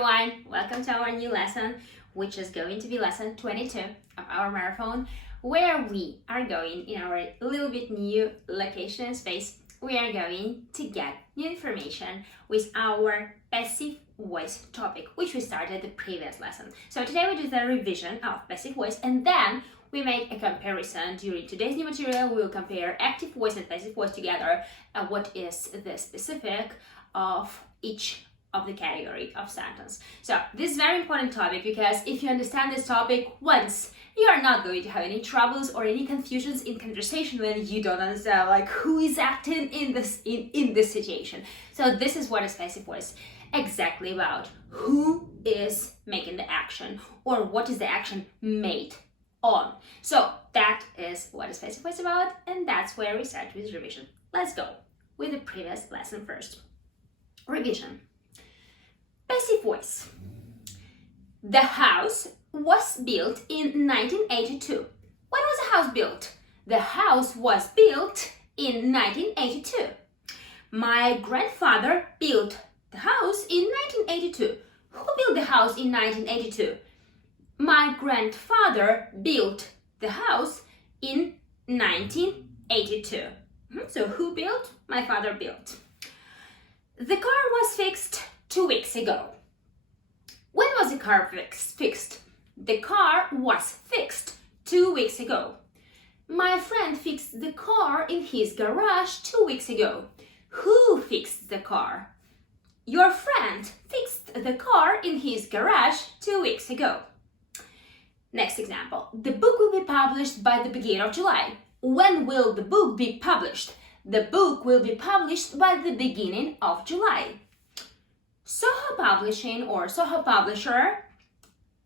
everyone, welcome to our new lesson, which is going to be lesson 22 of our marathon, where we are going in our little bit new location and space. We are going to get new information with our passive voice topic, which we started the previous lesson. So today we do the revision of passive voice, and then we make a comparison. During today's new material, we will compare active voice and passive voice together, what is the specific of each of the category of sentence. So this is a very important topic, because if you understand this topic once, you are not going to have any troubles or any confusions in conversation when you don't understand like who is acting in this situation. So this is what is passive voice exactly about. Who is making the action, or what is the action made on. So that is what is passive voice about, and that's where we start with revision. Let's go with the previous lesson first. Revision. Passive voice. The house was built in 1982. When was the house built? The house was built in 1982. My grandfather built the house in 1982. Who built the house in 1982? My grandfather built the house in 1982. So who built? My father built. The car was fixed 2 weeks ago. When was the car fixed? The car was fixed 2 weeks ago. My friend fixed the car in his garage 2 weeks ago. Who fixed the car? Your friend fixed the car in his garage 2 weeks ago. Next example. The book will be published by the beginning of July. When will the book be published? The book will be published by the beginning of July. Soho Publishing or Soho Publisher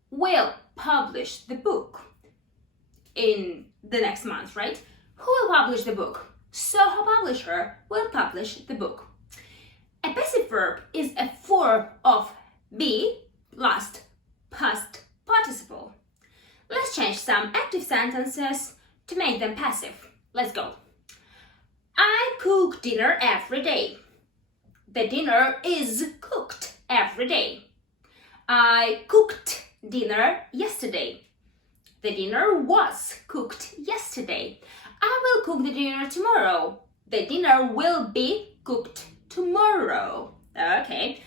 will publish the book in the next month, right? Who will publish the book? Soho Publisher will publish the book. A passive verb is a form of be plus past participle. Let's change some active sentences to make them passive. Let's go. I cook dinner every day. The dinner is cooked every day. I cooked dinner yesterday. The dinner was cooked yesterday. I will cook the dinner tomorrow. The dinner will be cooked tomorrow. Okay.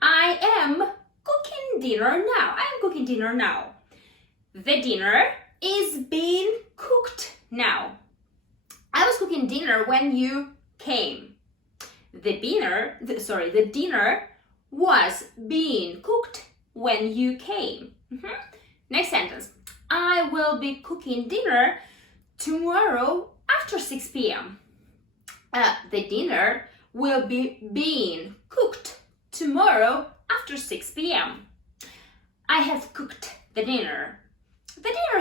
I am cooking dinner now. I am cooking dinner now. The dinner is being cooked now. I was cooking dinner when you came. The dinner was being cooked when you came. Next sentence. I will be cooking dinner tomorrow after 6 p.m. The dinner will be being cooked tomorrow after 6 p.m. I have cooked the dinner. The dinner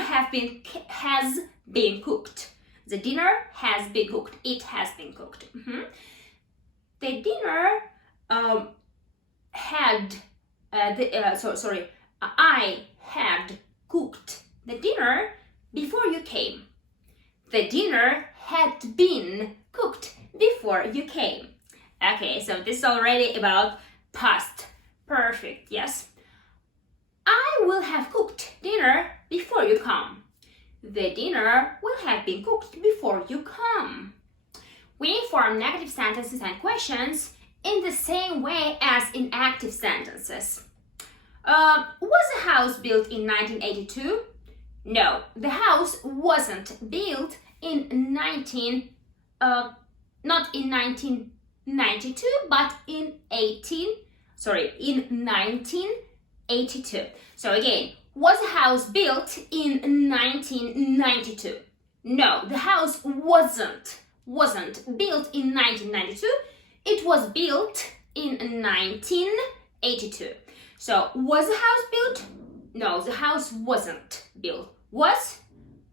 has been cooked. The dinner has been cooked. It has been cooked. The dinner I had cooked the dinner before you came. The dinner had been cooked before you came. Okay, so this is already about past perfect, yes? I will have cooked dinner before you come. The dinner will have been cooked before you come. We form negative sentences and questions in the same way as in active sentences. Was the house built in 1982? No, the house wasn't built in not in 1992, but in 1982. So again, was the house built in 1992? No, the house wasn't built in 1992. It was built in 1982. So was the house built? No, the house wasn't built. Was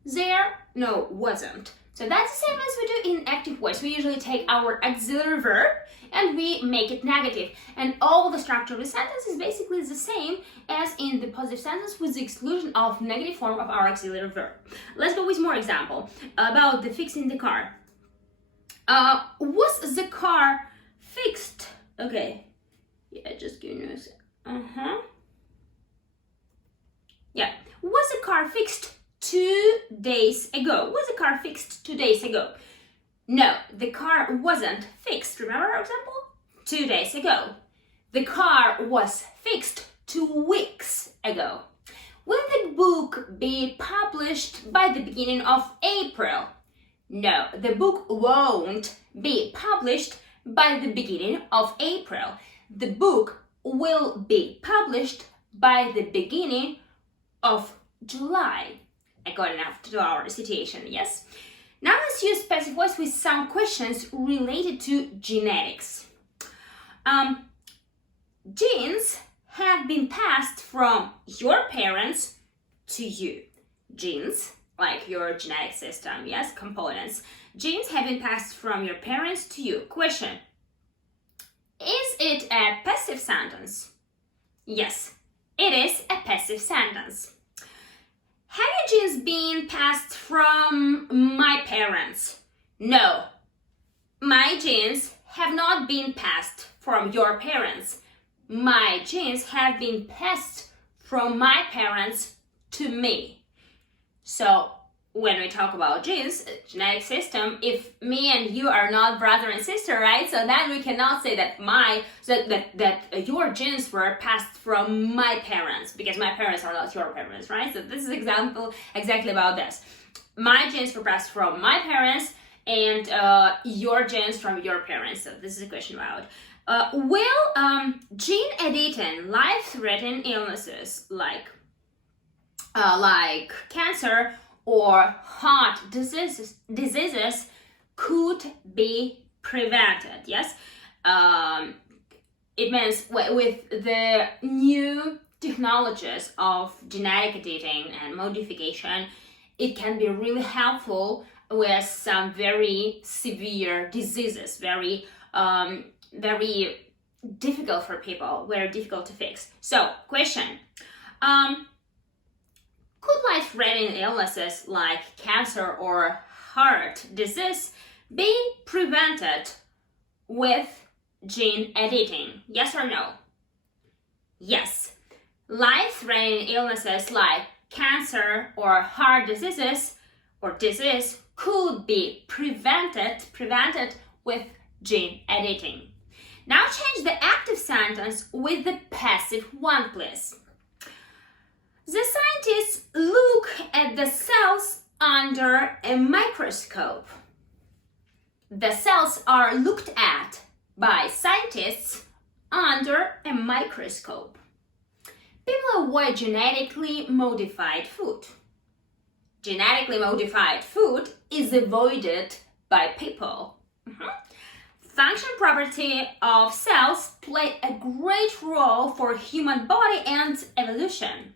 there? No, wasn't. So that's the same as we do in active voice. We usually take our auxiliary verb and we make it negative. And all the structure of the sentence is basically the same as in the positive sentence, with the exclusion of negative form of our auxiliary verb. Let's go with more example about the fixing the car. Was the car fixed? Okay. Yeah, just give me a second. Yeah. Was the car fixed 2 days ago? Was the car fixed 2 days ago? No, the car wasn't fixed. Remember our example? 2 days ago. The car was fixed 2 weeks ago. Will the book be published by the beginning of April? No, the book won't be published by the beginning of April. The book will be published by the beginning of July, according to our situation, yes? Now let's use passive voice with some questions related to genetics. Genes have been passed from your parents to you. Genes, like your genetic system, yes, components. Genes have been passed from your parents to you. Question: is it a passive sentence? Yes, it is a passive sentence. Have your genes been passed from my parents? No, my genes have not been passed from your parents. My genes have been passed from my parents to me. So when we talk about genes, genetic system, if me and you are not brother and sister, right? So then we cannot say that your genes were passed from my parents, because my parents are not your parents, right? So this is example exactly about this. My genes were passed from my parents, and your genes from your parents. So this is a question about. Will gene editing life-threatening illnesses like cancer or heart diseases could be prevented? Yes, it means with the new technologies of genetic editing and modification, it can be really helpful with some very severe diseases, very difficult for people, very difficult to fix. So, question. Could life-threatening illnesses like cancer or heart disease be prevented with gene editing? Yes or no? Yes. Life-threatening illnesses like cancer or heart disease could be prevented with gene editing. Now change the active sentence with the passive one, please. The scientists look at the cells under a microscope. The cells are looked at by scientists under a microscope. People avoid genetically modified food. Genetically modified food is avoided by people. Function property of cells play a great role for human body and evolution.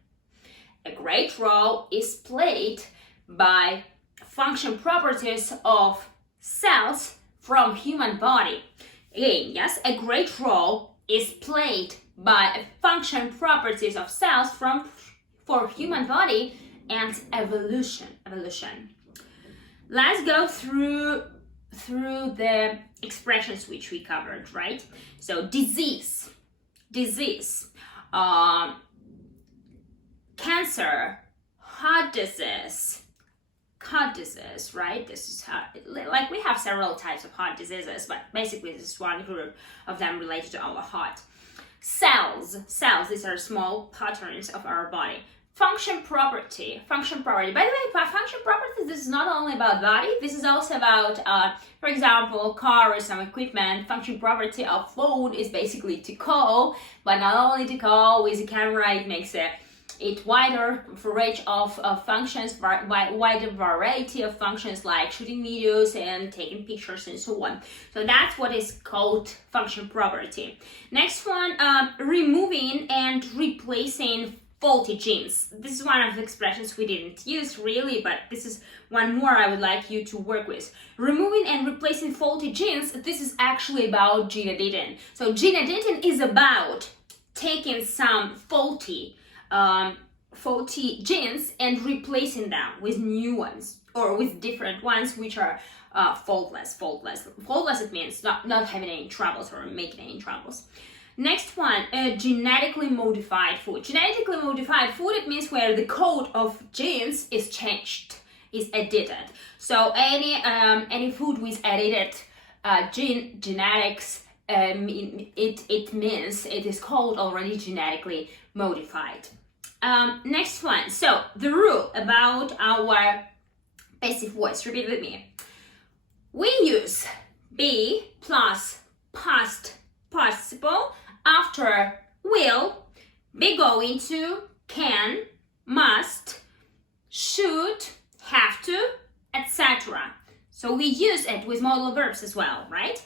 A great role is played by function properties of cells from human body. Again, yes, a great role is played by function properties of cells for human body and evolution. Let's go through the expressions which we covered, right? So disease, cancer, heart disease, right? This is like we have several types of heart diseases, but basically this is one group of them related to our heart. Cells, these are small patterns of our body. Function property. By the way, function property, this is not only about body, this is also about, for example, car or some equipment. Function property of phone is basically to call, but not only to call. With a camera, it makes it wider range of functions, wider variety of functions like shooting videos and taking pictures and so on. So that's what is called function property. Next one, removing and replacing faulty genes. This is one of the expressions we didn't use really, but this is one more I would like you to work with. Removing and replacing faulty genes, this is actually about gene editing. So gene editing is about taking some faulty genes and replacing them with new ones or with different ones which are faultless. Faultless, it means not having any troubles or making any troubles. Next one, genetically modified food. Genetically modified food, it means where the code of genes is changed, is edited. So any food with edited genetics, it means it is called already genetically modified. Next one, so the rule about our passive voice, repeat with me. We use be plus past participle after will, be going to, can, must, should, have to, etc. So we use it with modal verbs as well, right?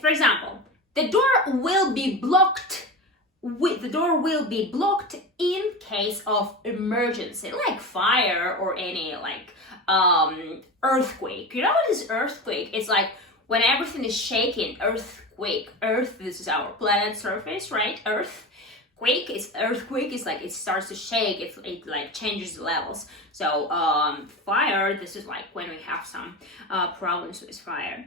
For example, the door will be blocked. The door will be blocked in case of emergency, like fire or any earthquake. You know what is earthquake? It's like when everything is shaking. Earthquake. Earth. This is our planet surface, right? Earthquake is like it starts to shake. It like changes the levels. So fire. This is like when we have some problems with fire.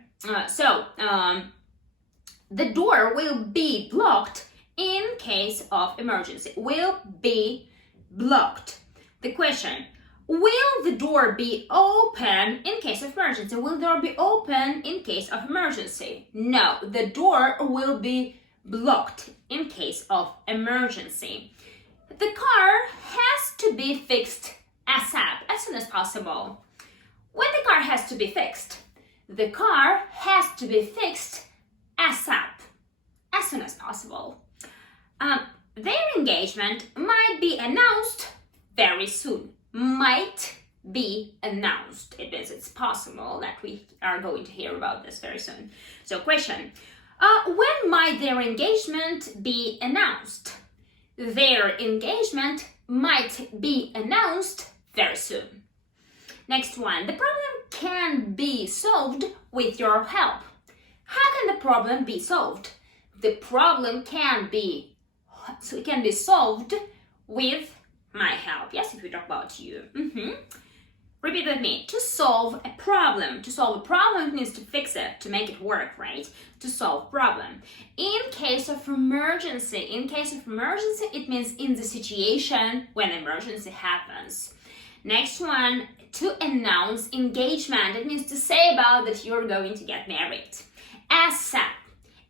The door will be blocked in case of emergency. Will be blocked. The question, will the door be open in case of emergency? Will the door be open in case of emergency? No, the door will be blocked in case of emergency. The car has to be fixed ASAP, as soon as possible. When the car has to be fixed, the car has to be fixed ASAP, as soon as possible. Their engagement might be announced very soon. Might be announced. It means it's possible that we are going to hear about this very soon. So question, when might their engagement be announced? Their engagement might be announced very soon. Next one, the problem can be solved with your help. How can the problem be solved? The problem can be solved with my help. Yes, if we talk about you. Repeat with me. To solve a problem. To solve a problem means to fix it, to make it work, right? To solve problem. In case of emergency. In case of emergency, it means in the situation when emergency happens. Next one, to announce engagement. It means to say about that you're going to get married. ASAP.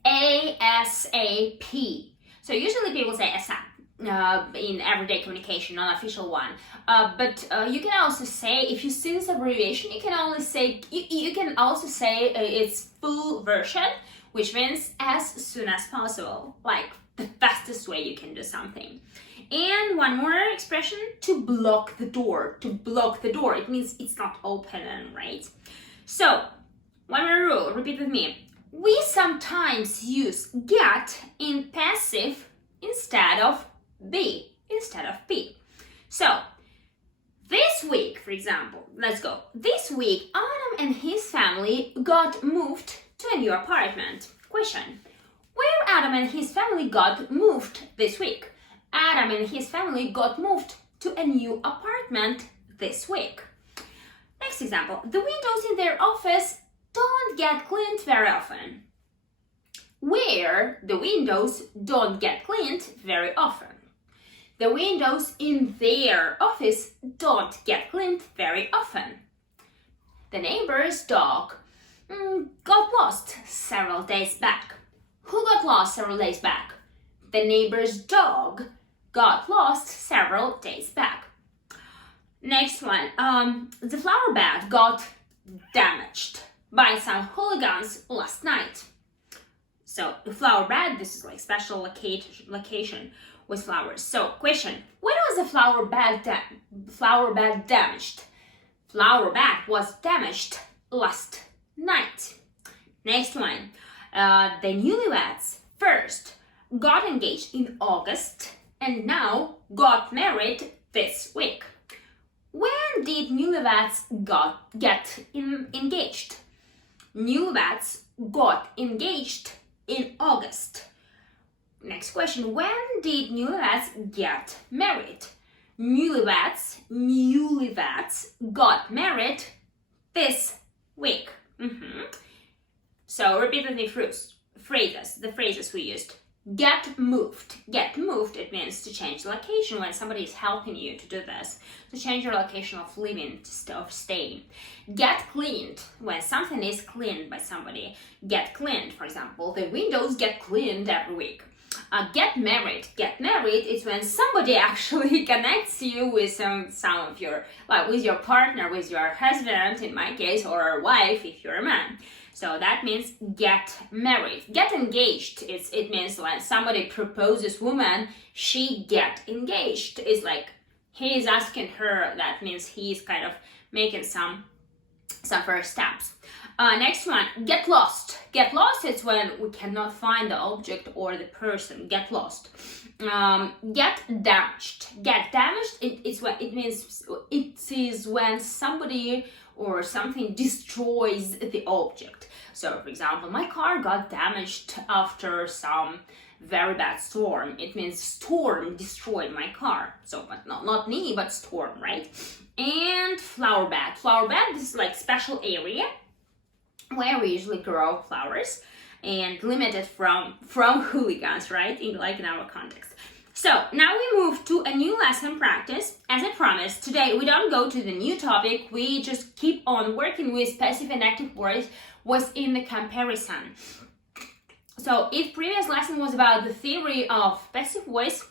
ASAP. So usually people say ASAP in everyday communication, non-official one. But you can also say, if you see this abbreviation, you can also say its full version, which means as soon as possible, like the fastest way you can do something. And one more expression, to block the door. To block the door, it means it's not open, right? So, one more rule, repeat with me. We sometimes use get in passive instead of be. So, this week, for example, let's go. This week, Adam and his family got moved to a new apartment. Question, where Adam and his family got moved this week? Adam and his family got moved to a new apartment this week. Next example, the windows in their office don't get cleaned very often. Where the windows don't get cleaned very often. The windows in their office don't get cleaned very often. The neighbor's dog got lost several days back. Who got lost several days back? The neighbor's dog got lost several days back. Next one, the flower bed got damaged by some hooligans last night. So the flower bed, this is like special location with flowers. So question, when was the flower bed damaged? Flower bed was damaged last night. Next one, the newlyweds first got engaged in August and now got married this week. When did newlyweds get engaged? Newlyweds got engaged in August. Next question, when did newlyweds get married? Newlyweds got married this week. So repeat with me the phrases we used. Get moved. Get moved, it means to change location when somebody is helping you to do this, to change your location of living, of staying. Get cleaned, when something is cleaned by somebody. Get cleaned, for example, the windows get cleaned every week. Get married. Get married is when somebody actually connects you with some of your, with your partner, with your husband, in my case, or wife if you're a man. So that means get married. Get engaged. It means when somebody proposes woman, she get engaged. It's like he is asking her. That means he's kind of making some first steps. Next one, get lost. Get lost is when we cannot find the object or the person. Get lost. Get damaged. Get damaged. It is when somebody or something destroys the object. So, for example, my car got damaged after some very bad storm. It means storm destroyed my car. So, but not me, but storm, right? And flower bed. Flower bed, this is like special area where we usually grow flowers and limited from hooligans, right? In our context. So now we move to a new lesson practice. As I promised, today we don't go to the new topic. We just keep on working with passive and active voice in the comparison. So if previous lesson was about the theory of passive voice,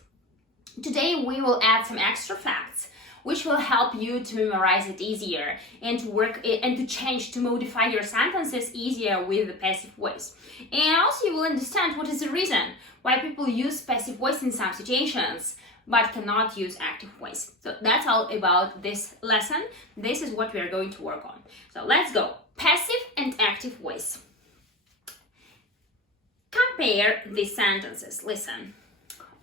today we will add some extra facts which will help you to memorize it easier and to work and to change, to modify your sentences easier with the passive voice. And also you will understand what is the reason why people use passive voice in some situations but cannot use active voice. So that's all about this lesson. This is what we are going to work on. So let's go. Passive and active voice. Compare these sentences. Listen.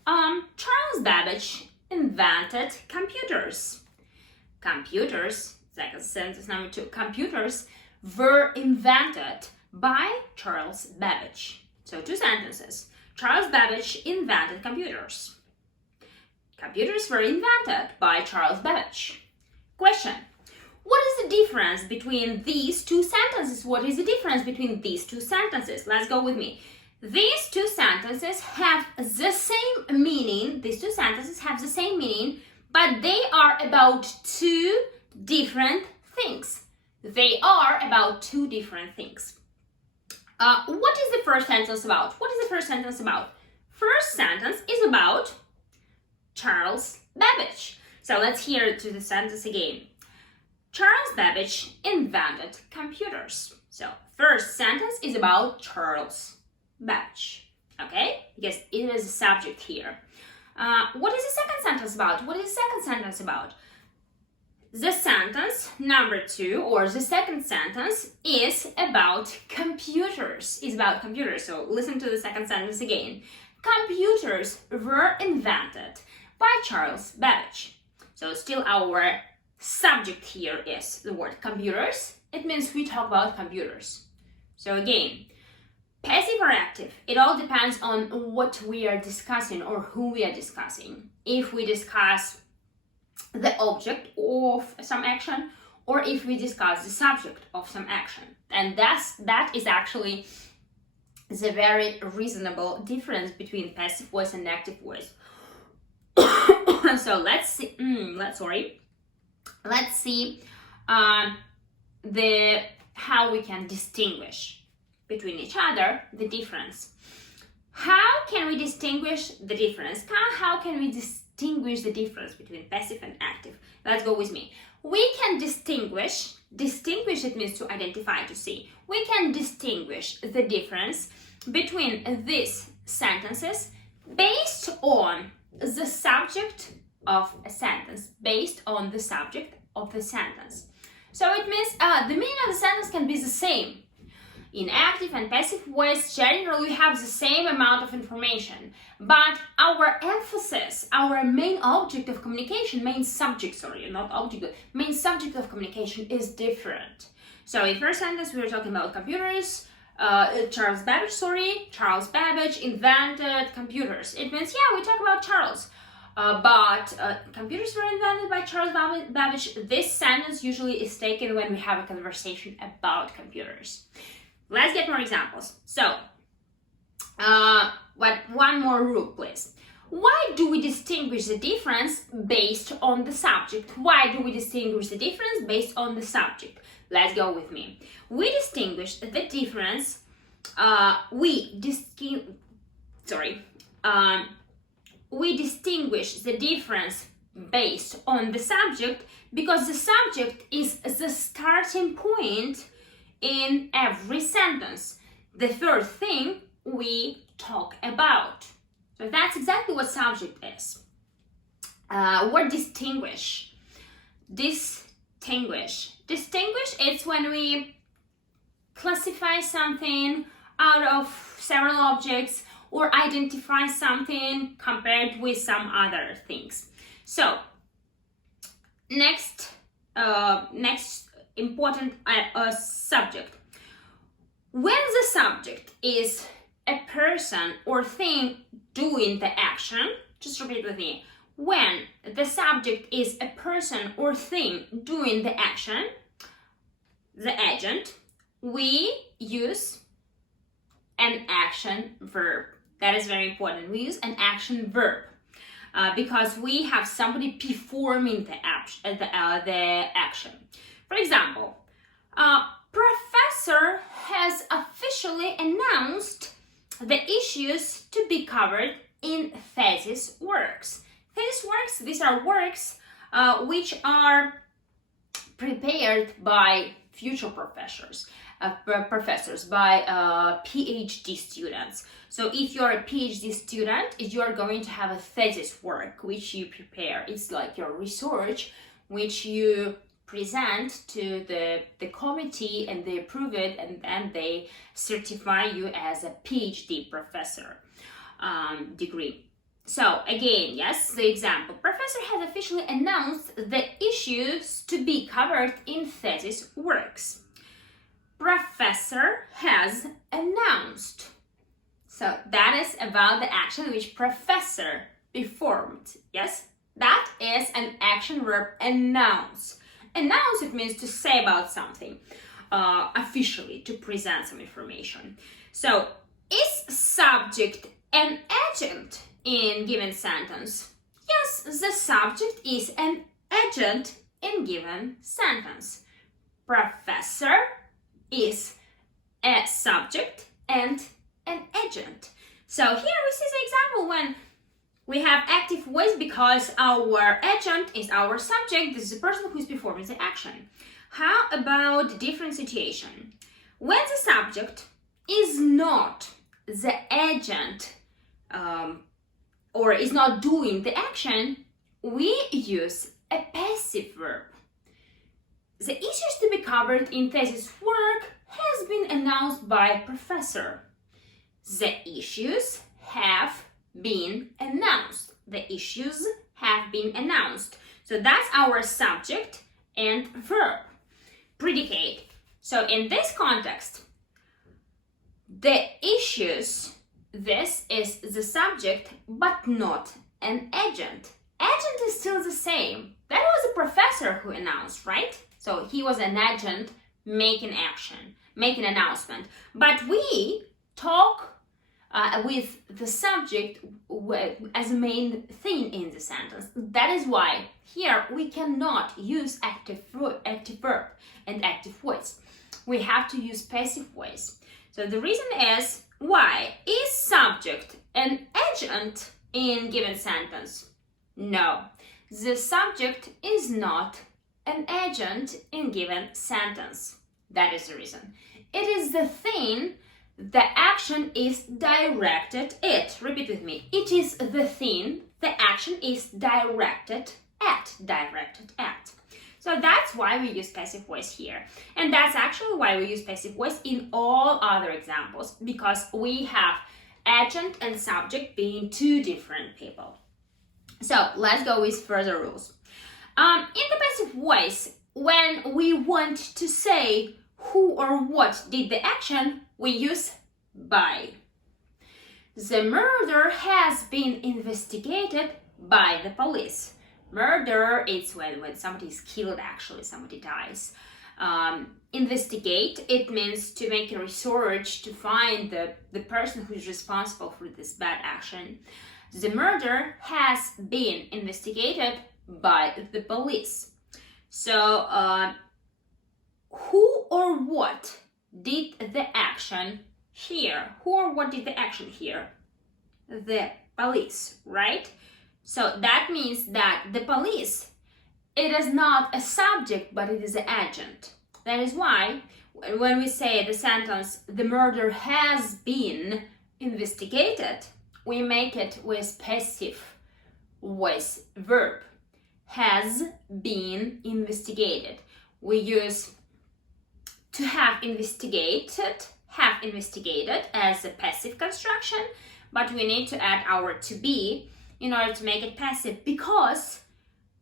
Charles Babbage invented computers. Computers, second sentence number 2, computers were invented by Charles Babbage. So 2 sentences. Charles Babbage invented computers. Computers were invented by Charles Babbage. Question. What is the difference between these 2 sentences? What is the difference between these 2 sentences? Let's go with me. These 2 sentences have the same meaning. These 2 sentences have the same meaning, but they are about 2 different things. They are about 2 different things. What is the first sentence about? What is the first sentence about? First sentence is about Charles Babbage. So let's hear to the sentence again. Charles Babbage invented computers. So first sentence is about Charles Babbage, okay? Because it is a subject here. What is the second sentence about? What is the second sentence about? The sentence number 2, or the second sentence, is about computers. Is about computers. So listen to the second sentence again. Computers were invented by Charles Babbage. So still our subject here is the word computers. It means we talk about computers. So again, passive or active, it all depends on what we are discussing or who we are discussing. If we discuss the object of some action, or if we discuss the subject of some action. And that is actually the very reasonable difference between passive voice and active voice. So let's see, let's see how we can distinguish between each other, the difference. How can we distinguish the difference? How can we distinguish the difference between passive and active? Let's go with me. We can distinguish it means to identify, to see. We can distinguish the difference between these sentences based on the subject of a sentence, based on the subject of the sentence. So it means the meaning of the sentence can be the same. In active and passive voice, generally we have the same amount of information, but our emphasis, our main object of communication, main subject of communication is different. So in first sentence we were talking about computers, Charles Babbage invented computers. It means, yeah, we talk about Charles, but computers were invented by Charles Babbage. This sentence usually is taken when we have a conversation about computers. Let's get more examples. So, but one more rule, please. Why do we distinguish the difference based on the subject? Why do we distinguish the difference based on the subject? Let's go with me. We distinguish the difference. We distinguish the difference based on the subject because the subject is the starting point in every sentence. The third thing we talk about. So that's exactly what subject is. What distinguish? Distinguish, it's when we classify something out of several objects or identify something compared with some other things. So, next important subject. When the subject is a person or thing doing the action, just repeat with me. When the subject is a person or thing doing the action, the agent, we use an action verb. That is very important. We use an action verb because we have somebody performing the action. For example, Professor has officially announced the issues to be covered in thesis works. Thesis works, these are works which are prepared by future professors, by PhD students. So if you're a PhD student, you're going to have a thesis work which you prepare. It's like your research which you present to the committee and they approve it and then they certify you as a PhD professor degree. So again, yes, the example. Professor has officially announced the issues to be covered in thesis works. Professor has announced. So that is about the action which professor performed. Yes, that is an action verb, announce. Announce, it means to say about something officially, to present some information. So is subject an agent in given sentence? Yes, the subject is an agent in given sentence. Professor is a subject and an agent. So here we see the example when we have active voice because our agent is our subject. This is the person who is performing the action. How about the different situation? When the subject is not the agent or is not doing the action, we use a passive verb. The issues to be covered in thesis work has been announced by professor. The issues have been announced. The issues have been announced. So that's our subject and verb. Predicate. So in this context, the issues, this is the subject, but not an agent. Agent is still the same. That was the professor who announced, right? So he was an agent making action, making announcement. But we talk with the subject as a main thing in the sentence. That is why here we cannot use active verb and active voice. We have to use passive voice. So the reason is, why? Is subject an agent in given sentence? No, the subject is not an agent in given sentence. That is the reason. It is the thing the action is directed at. Repeat with me. It is the thing the action is directed at. So that's why we use passive voice here. And that's actually why we use passive voice in all other examples, because we have agent and subject being two different people. So let's go with further rules. In the passive voice, when we want to say who or what did the action, we use by. The murder has been investigated by the police. Murder is when somebody is killed, actually, somebody dies. Investigate, it means to make a research to find the person who is responsible for this bad action. The murder has been investigated by the police. So, who or what did the action here? Who or what did the action here? The police, right? So that means that the police, it is not a subject, but it is an agent. That is why when we say the sentence, the murder has been investigated, we make it with passive voice verb. Has been investigated. We use to have investigated as a passive construction, but we need to add our to be in order to make it passive, because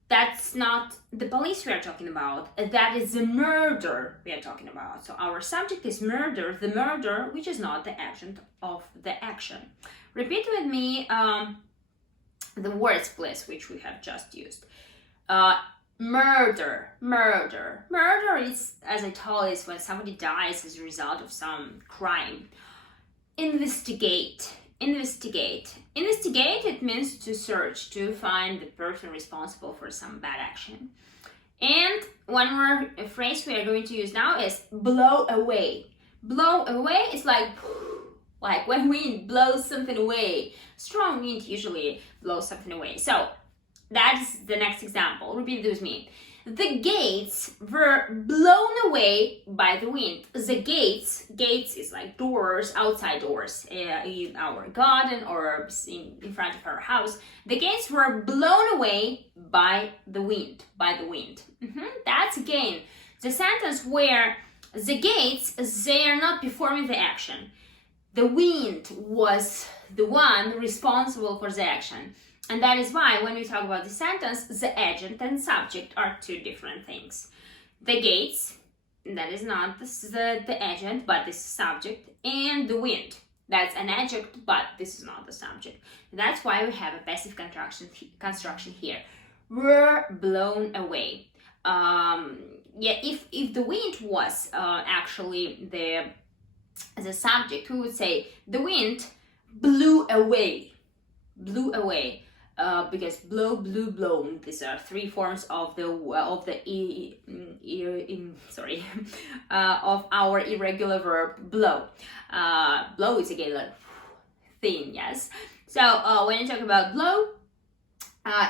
that's not the police we are talking about. That is the murder we are talking about. So our subject is murder, the murder, which is not the agent of the action. Repeat with me the words, please, which we have just used. Murder. Murder is, as I told, is when somebody dies as a result of some crime. Investigate, it means to search, to find the person responsible for some bad action. And one more phrase we are going to use now is blow away. Blow away is like when wind blows something away. Strong wind usually blows something away. So that's the next example. Repeat it with me. The gates were blown away by the wind. The gates is like doors, outside doors, in our garden or in front of our house. The gates were blown away by the wind. That's again the sentence where the gates, they are not performing the action. The wind was the one responsible for the action. And that is why when we talk about the sentence, the agent and subject are two different things. The gates, that is not the agent, but this is subject. And the wind, that's an adjective, but this is not the subject. That's why we have a passive construction here. Were blown away. If the wind was actually the subject, we would say the wind blew away. Because blow, blew, blown. These are three forms of of our irregular verb blow. Blow is again like thin, yes. So when you talk about blow,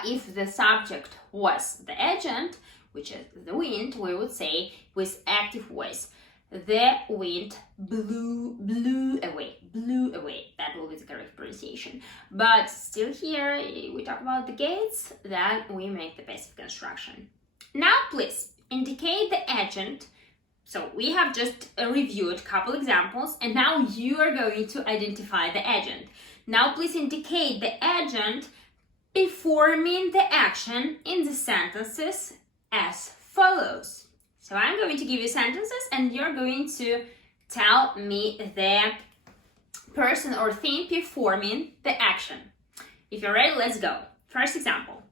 if the subject was the agent, which is the wind, we would say with active voice, the wind blew away. That will be the correct pronunciation. But still here, we talk about the gates, then we make the passive construction. Now please indicate the agent. So we have just reviewed a couple examples, and now you are going to identify the agent. Now please indicate the agent performing the action in the sentences as follows. So I'm going to give you sentences and you're going to tell me the person or thing performing the action. If you're ready, let's go. First example.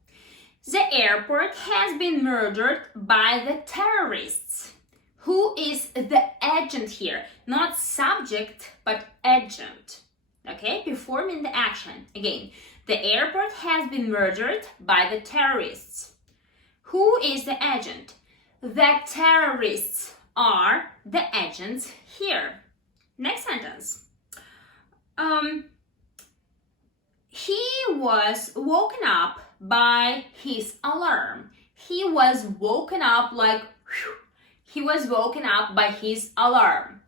The airport has been murdered by the terrorists. Who is the agent here? Not subject, but agent. Okay, performing the action. Again, the airport has been murdered by the terrorists. Who is the agent? The terrorists are the agents here. Next sentence. He was woken up by his alarm. He was woken up like he was woken up by his alarm.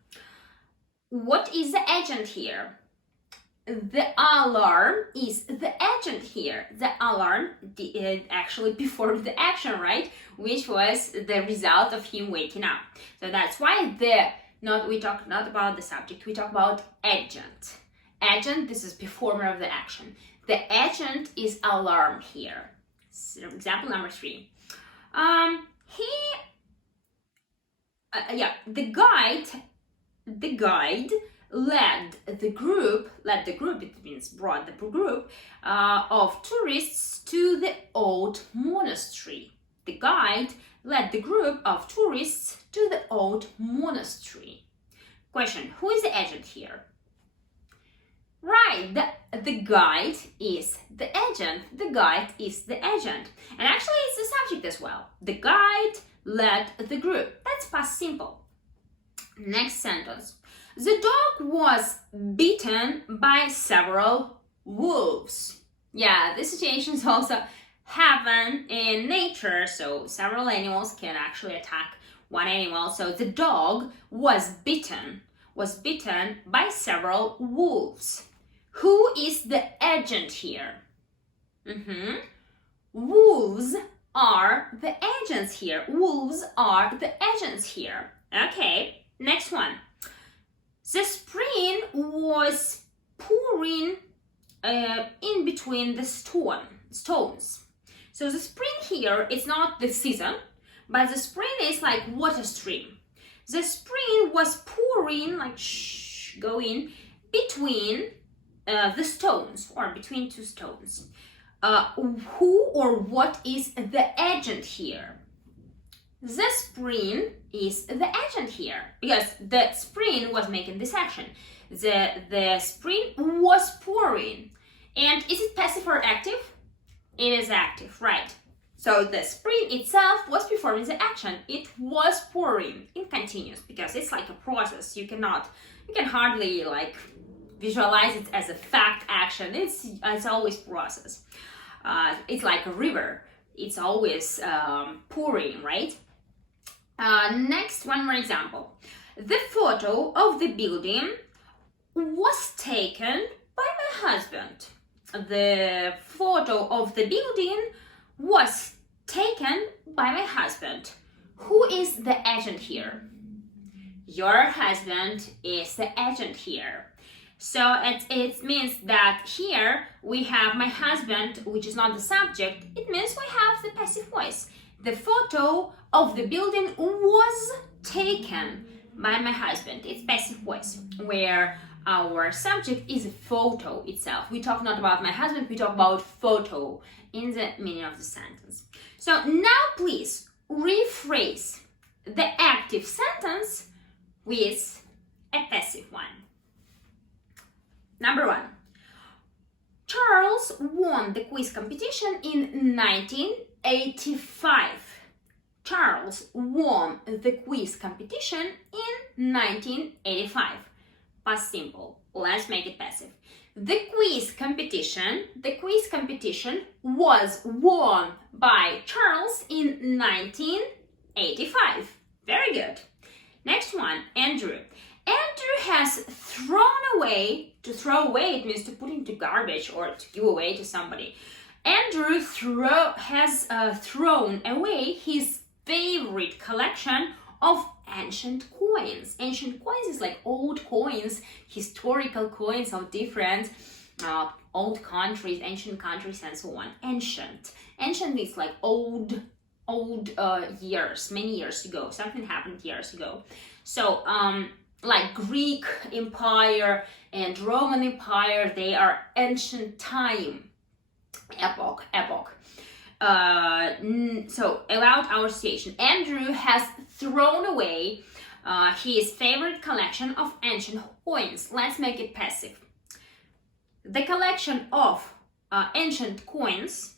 What is the agent here? The alarm is the agent here. The alarm actually performed the action, right? Which was the result of him waking up. So that's why we talk not about the subject, we talk about agent. Agent, this is performer of the action. The agent is alarm here. So example number 3. The guide led the group, it means brought the group of tourists to the old monastery. The guide led the group of tourists to the old monastery. Question, who is the agent here? Right, the guide is the agent. The guide is the agent. And actually it's the subject as well. The guide led the group. That's past simple. Next sentence. The dog was bitten by several wolves. Yeah, these situations also happen in nature, so several animals can actually attack one animal. So the dog was bitten by several wolves. Who is the agent here? Wolves are the agents here. Wolves are the agents here. Okay, next one. The spring was pouring in between the stones. So the spring here is not the season, but the spring is like water stream. The spring was pouring, like going between the stones, or between two stones. Who or what is the agent here? The spring is the agent here, because the spring was making this action. The spring was pouring. And is it passive or active? It is active, right? So the spring itself was performing the action. It was pouring in continuous, because it's like a process. You can hardly like visualize it as a fact action. It's always process. It's like a river. It's always pouring, right? Next, one more example. The photo of the building was taken by my husband. The photo of the building was taken by my husband. Who is the agent here? Your husband is the agent here. So it means that here we have my husband, which is not the subject. It means we have the passive voice. The photo of the building was taken by my husband. It's passive voice, where our subject is a photo itself. We talk not about my husband, we talk about photo in the meaning of the sentence. So now please rephrase the active sentence with a passive one. Number 1. Charles won the quiz competition in 1985. Charles won the quiz competition in 1985. Past simple. Let's make it passive. The quiz competition was won by Charles in 1985. Very good. Next one, Andrew. Andrew has thrown away. To throw away, it means to put into garbage or to give away to somebody. Andrew has thrown away his favorite collection of ancient coins. Ancient coins is like old coins, historical coins of different old countries, ancient countries, and so on. Ancient means like old years, many years ago. Something happened years ago. So like Greek Empire and Roman Empire, they are ancient time, epoch. So about our situation, Andrew has thrown away his favorite collection of ancient coins. Let's make it passive. The collection of ancient coins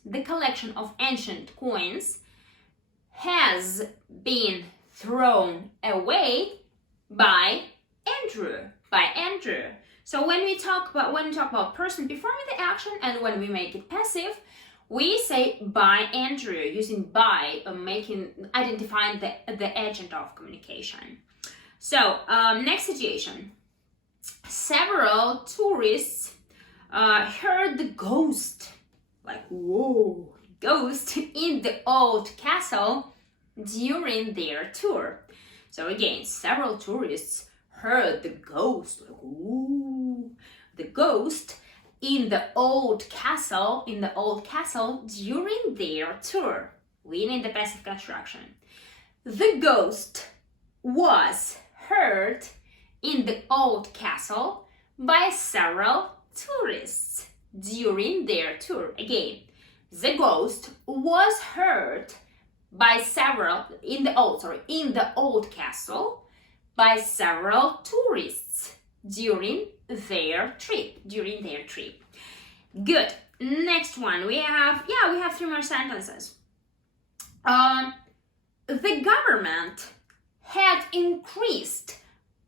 has been thrown away by Andrew. So when we talk about person performing the action, and when we make it passive, we say by Andrew, using by, identifying the agent of communication. So next situation. Several tourists heard the ghost, like whoa, ghost in the old castle during their tour. So again, several tourists heard the ghost, like ooh, the ghost in the old castle during their tour. We need the passive construction. The ghost was heard in the old castle by several tourists during their tour. Again, the ghost was heard by several in the old castle by several tourists during their trip. Good. Next one, we have 3 more sentences. The government had increased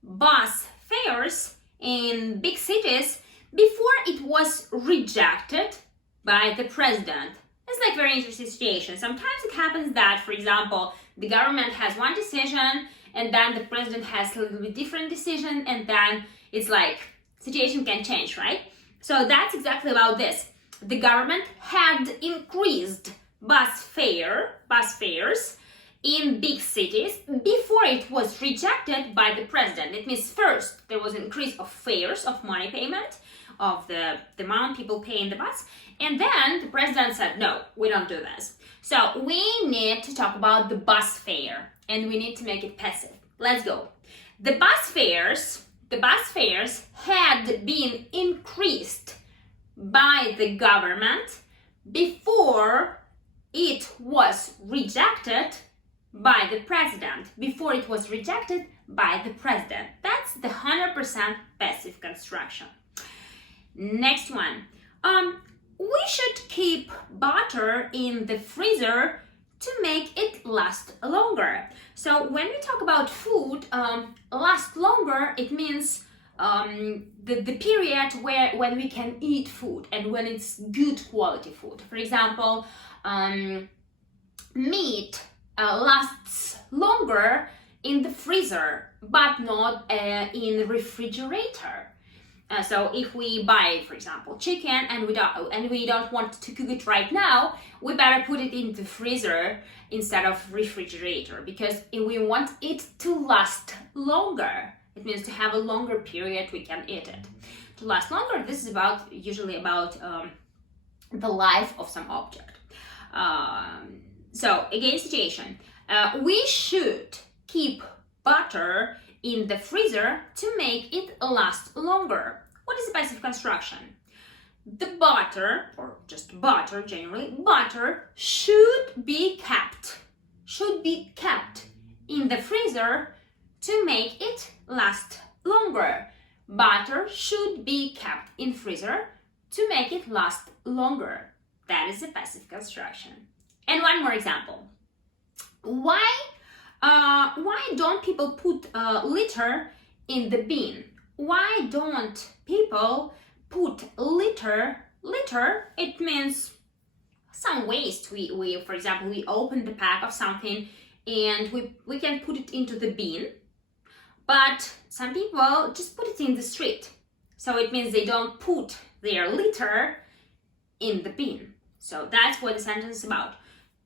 bus fares in big cities before it was rejected by the president. It's like very interesting situation. Sometimes it happens that, for example, the government has one decision and then the president has a little bit different decision, and then it's like situation can change, right? So that's exactly about this. The government had increased bus fares in big cities before it was rejected by the president. It means first there was an increase of fares, of money payment, of the amount people pay in the bus, and then the president said, no, we don't do this. So we need to talk about the bus fare, and we need to make it passive. Let's go. The bus fares had been increased by the government before it was rejected by the president. That's the 100% passive construction. Next one. We should keep butter in the freezer to make it last longer. So when we talk about food, last longer, it means the period when we can eat food and when it's good quality food. For example, meat lasts longer in the freezer, but not in the refrigerator. So if we buy, for example, chicken and we don't want to cook it right now, we better put it in the freezer instead of refrigerator, because if we want it to last longer, it means to have a longer period we can eat it. To last longer, this is usually about the life of some object. So again, situation. We should keep butter in the freezer to make it last longer. What is the passive construction? The butter, or just butter generally, butter should be kept in the freezer to make it last longer. Butter should be kept in freezer to make it last longer. That is a passive construction. And one more example. Why don't people put litter in the bin? Why don't people put litter? Litter, it means some waste. We for example, we open the pack of something and we can put it into the bin, but some people just put it in the street. So it means they don't put their litter in the bin. So that's what the sentence is about.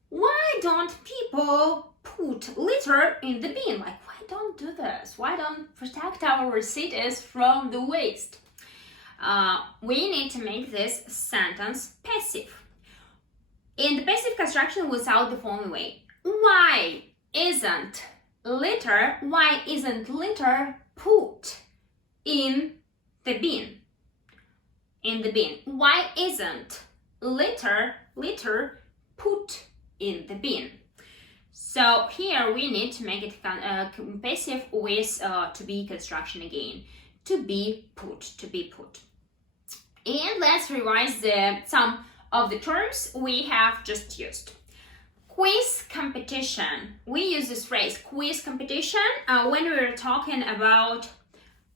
Why don't people put litter in the bin? Like, why don't do this? Why don't protect our cities from the waste? We need to make this sentence passive. In the passive construction, we solve the following way. Why isn't litter put in the bin? Why isn't litter put in the bin? So here we need to make it passive with to be construction again. To be put. And let's revise some of the terms we have just used. Quiz competition. We use this phrase, quiz competition, when we were talking about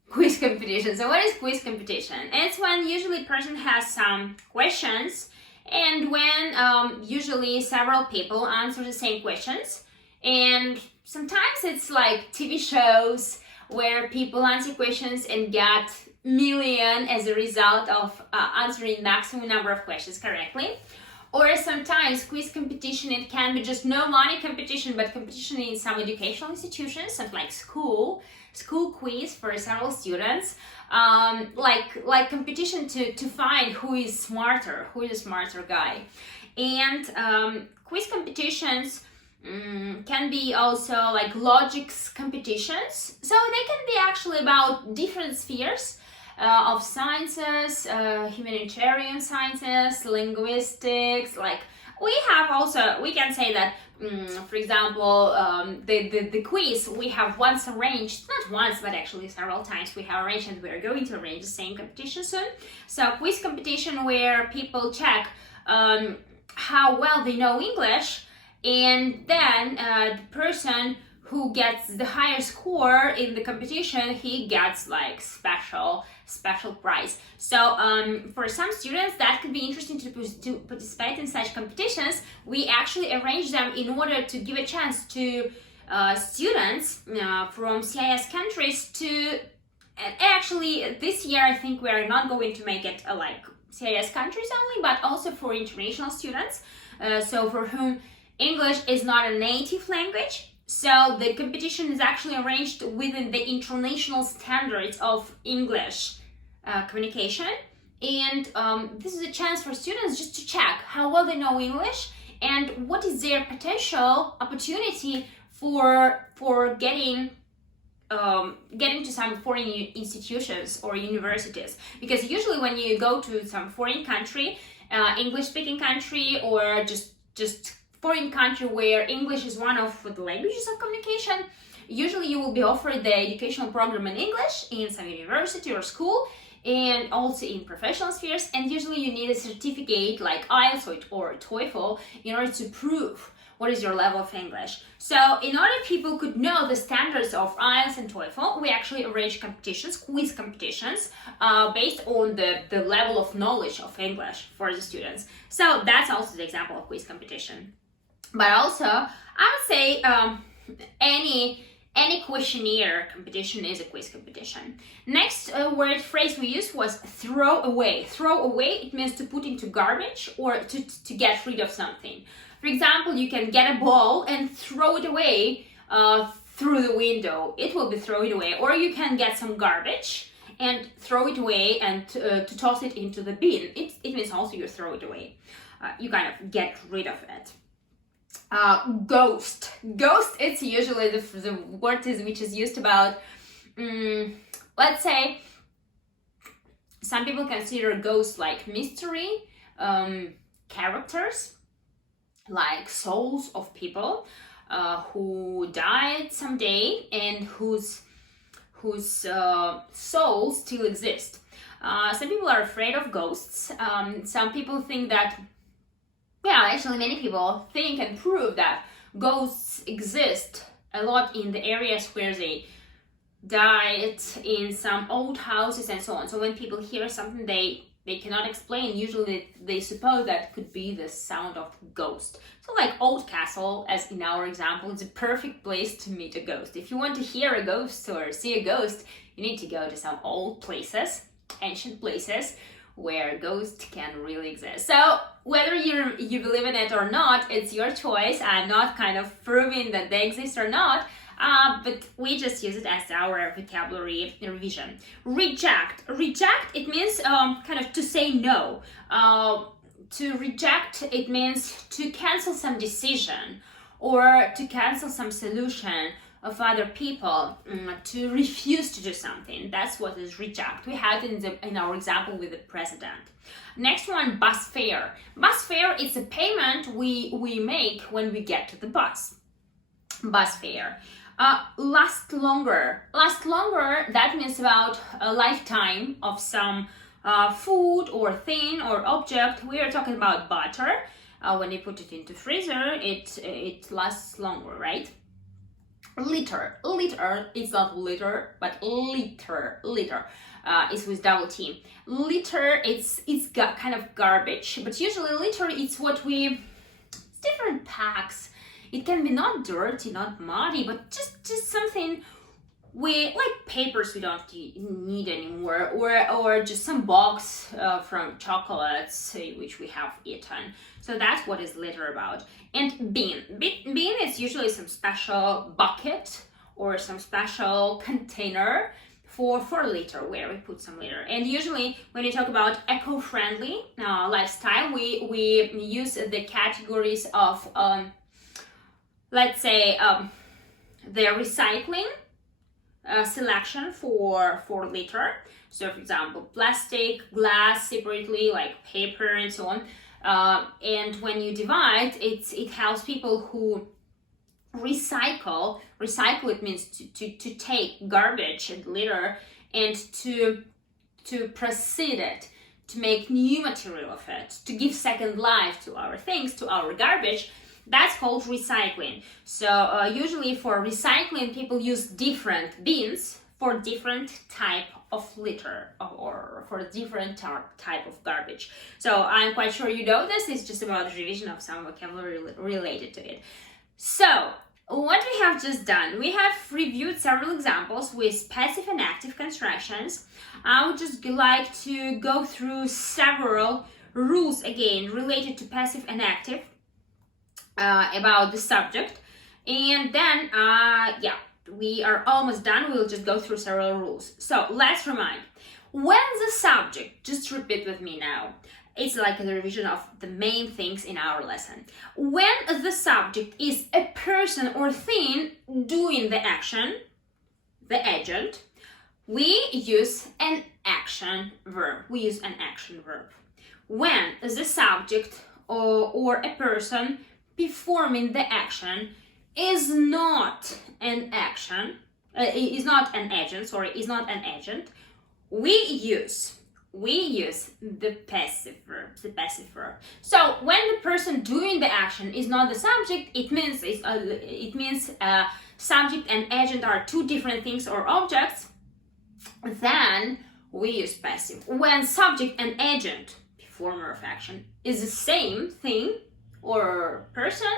quiz competition. So what is quiz competition? It's when usually a person has some questions, and when usually several people answer the same questions. And sometimes it's like TV shows where people answer questions and get million as a result of answering maximum number of questions correctly. Or sometimes quiz competition, it can be just no money competition, but competition in some educational institutions, something like school quiz for several students, like competition to find who is a smarter guy. And quiz competitions can be also like logics competitions. So they can be actually about different spheres of sciences, humanitarian sciences, linguistics, like we have also, we can say that, for example, the quiz we have once arranged, not once, but actually several times we have arranged, and we are going to arrange the same competition soon. So quiz competition where people check how well they know English, and then the person who gets the higher score in the competition, he gets like special prize. So for some students that could be interesting to participate in such competitions. We actually arrange them in order to give a chance to students from CIS countries to, and actually this year I think we are not going to make it like CIS countries only, but also for international students, so for whom English is not a native language. So the competition is actually arranged within the international standards of English communication, and this is a chance for students just to check how well they know English and what is their potential opportunity for getting to some foreign institutions or universities. Because usually when you go to some foreign country, English-speaking country, or just foreign country where English is one of the languages of communication, usually you will be offered the educational program in English in some university or school, and also in professional spheres, and usually you need a certificate like IELTS or TOEFL in order to prove what is your level of English. So in order people could know the standards of IELTS and TOEFL, we actually arrange competitions, quiz competitions, based on the level of knowledge of English for the students. So that's also the example of quiz competition. But also, I would say any questionnaire competition is a quiz competition. Next phrase we used was throw away. Throw away, it means to put into garbage or to get rid of something. For example, you can get a ball and throw it away through the window. It will be thrown away. Or you can get some garbage and throw it away and to toss it into the bin. It means also you throw it away. You kind of get rid of it. Ghost. Ghost, it's usually the word which is used about, let's say, some people consider ghosts like mystery characters, like souls of people who died someday and whose souls still exist. Some people are afraid of ghosts. Some people think that, actually many people think and prove that ghosts exist a lot in the areas where they died, in some old houses and so on. So when people hear something they cannot explain, usually they suppose that could be the sound of ghost. So like old castle, as in our example, it's a perfect place to meet a ghost. If you want to hear a ghost or see a ghost, you need to go to some old places, ancient places, where ghosts can really exist. So whether you believe in it or not, it's your choice. I'm not kind of proving that they exist or not, but we just use it as our vocabulary revision. Reject. Reject, it means kind of to say no. To reject, it means to cancel some decision or to cancel some solution of other people, to refuse to do something. That's what is reject. We had it in our example with the president. Next one, bus fare. Bus fare is a payment we make when we get to the bus. Bus fare. Last longer. Last longer, that means about a lifetime of some food or thing or object. We are talking about butter. When you put it into freezer, it lasts longer, right? Liter. Liter, it's not litter, but liter. Liter is with double T. Liter, it's got kind of garbage, but usually litter, it's different packs. It can be not dirty, not muddy, but just something like papers we don't need anymore, or just some box from chocolates which we have eaten. So that's what is litter about. And bin. Bin is usually some special bucket or some special container for litter, where we put some litter. And usually when you talk about eco-friendly lifestyle, we use the categories of let's say the recycling selection for litter. So for example, plastic, glass separately, like paper and so on. And when you divide, it helps people who recycle. It means to take garbage and litter and to proceed it, to make new material of it, to give second life to our things, to our garbage. That's called recycling. So usually for recycling, people use different bins for different type of litter or for different type of garbage. So I'm quite sure you know this. It's just about the revision of some vocabulary related to it. So what we have just done, we have reviewed several examples with passive and active constructions. I would just like to go through several rules again related to passive and active about the subject, and then we are almost done. We'll just go through several rules. So let's remind, when the subject, just repeat with me now, it's like a revision of the main things in our lesson. When the subject is a person or thing doing the action, the agent, we use an action verb. When the subject or a person performing the action is not an agent, we use the passive verb. So when the person doing the action is not the subject, it means subject and agent are two different things or objects. Then we use passive. When subject and agent, performer of action, is the same thing or person,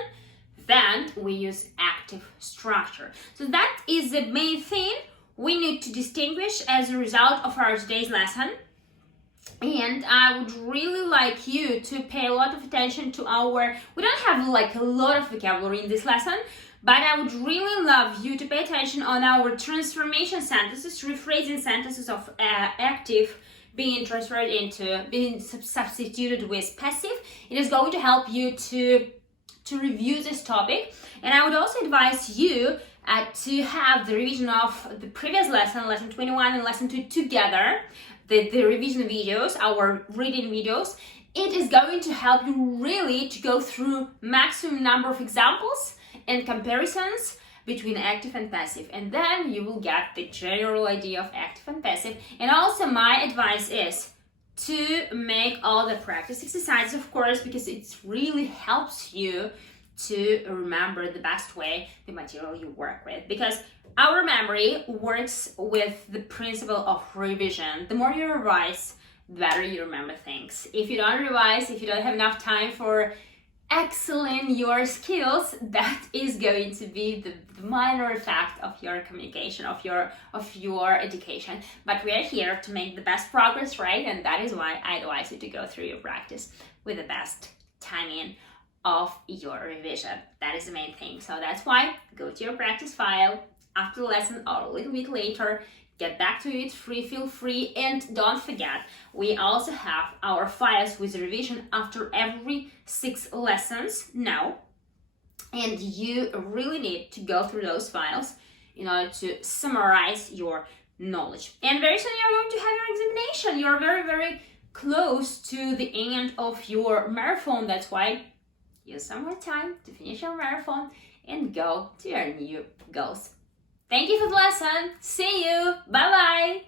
then we use active structure. So that is the main thing we need to distinguish as a result of our today's lesson. And I would really like you to pay a lot of attention to we don't have like a lot of vocabulary in this lesson, but I would really love you to pay attention on our transformation sentences, rephrasing sentences of active being transferred into being substituted with passive. It is going to help you to review this topic. And I would also advise you to have the revision of the previous lesson 21 and lesson 2 together, the revision videos, our reading videos. It is going to help you really to go through maximum number of examples and comparisons between active and passive, and then you will get the general idea of active and passive. And also my advice is to make all the practice exercises, of course, because it really helps you to remember the best way the material you work with, because our memory works with the principle of revision. The more you revise, the better you remember things. If you don't revise, if you don't have enough time for excelling your skills, that is going to be the minor effect of your communication, of your education. But we are here to make the best progress, right? And that is why I advise you to go through your practice with the best timing of your revision. That is the main thing. So that's why go to your practice file after the lesson or a little bit later, get back to it, feel free, and don't forget, we also have our files with revision after every 6 lessons now, and you really need to go through those files in order to summarize your knowledge. And very soon you're going to have your examination. You're very, very close to the end of your marathon. That's why use some more time to finish your marathon and go to your new goals. Thank you for the lesson. See you. Bye-bye.